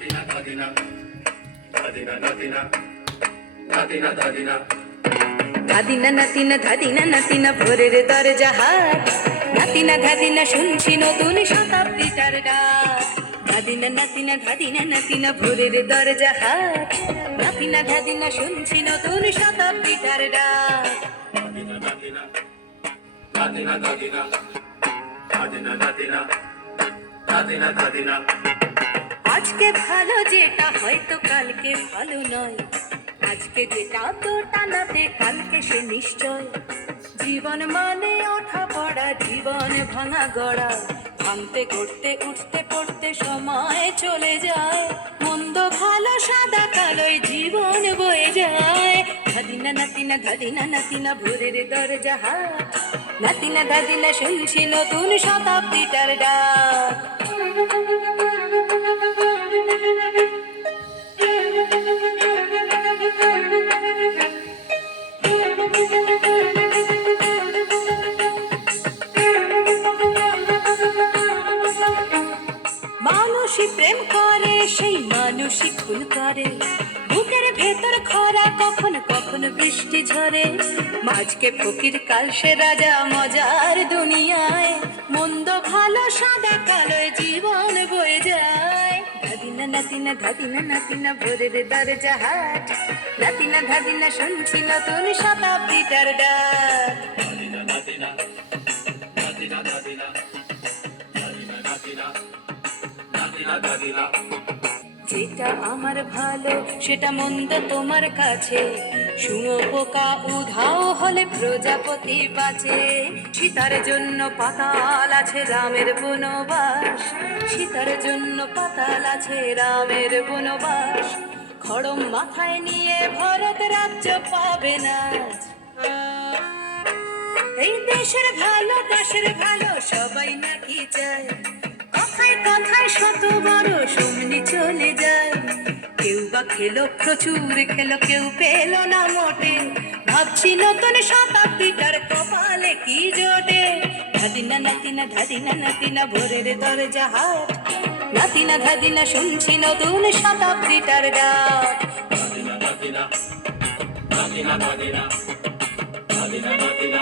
ধাদিনা নাতিনা ধাদিনা নাতিনা ভোরের দরজা হাট, নাতিনা ধাদিনা শুনছি নতুন শতাব্দীটার ডাক। ধাদিনা নাতিনা ধাদিনা নাতিনা ভোরের দরজা হাট, নাতিনা ধাদিনা শুনছি নতুন শতাব্দীটার ডাক। আজকে ভালো যেটা হয়তো কালকে ভালো নয়, আজকে যেটা তো টানাতে কালকে সে নিশ্চয়। জীবন মানে ওঠা পড়া, জীবন ভাঙা গড়া, ভাঙতে গড়তে উঠতে পড়তে সময় চলে যায়। মন্দ ভালো সাদা কালোয় জীবন বয়ে যায়। ধাদিনা নাতিনা ধাদিনা নাতিনা ভোরের দরজা হাট, নাতিনা ধাদিনা শুনছি নতুন শতাব্দীটার ডাক। মানুষই প্রেম করে, সেই মানুষই খুন করে, বুকের ভেতর খরা কখন কখন বৃষ্টি ঝরে। মাঝকে ফকির কাল সে রাজা মজার দুনিয়ায়, মন্দ ভালো সাদা কালোয় জীবন বয়ে যায়। ধাদিনা নাতিনা ধাদিনা নাতিনা ভোরের দরজা হাট, নাতিনা ধাদিনা শুনছি নতুন শতাব্দীটার ডাক। যেটা আমার ভালো সেটা মন্দ তোমার কাছে, শুঁয়োপোকা উধাও হলে প্রজাপতি বাঁচে। সীতার জন্য পাতাল আছে রামের বনবাস, সীতার জন্য পাতাল আছে রামের বনবাস। খড়ম মাথায় নিয়ে ভরত রাজ্য পাবে না। এই দেশের ভালো সবাই নাকি চায়, কথায় কথায় শত বড় সমনি চলে যায়। কেউ বা খেলো প্রচুর খেলো, কেউ পেল না মোটে, ভাবছি নতুন শতাব্দীটার কপালে কি জোটে। ধাদিনা নাতিনা ধাদিনা নাতিনা ভোরের দরজা হাট, নাতিনা ধাদিনা শুনছি নতুন শতাব্দীটার ডাক। নাতিনা নাতিনা নাতিনা নাতিনা নাতিনা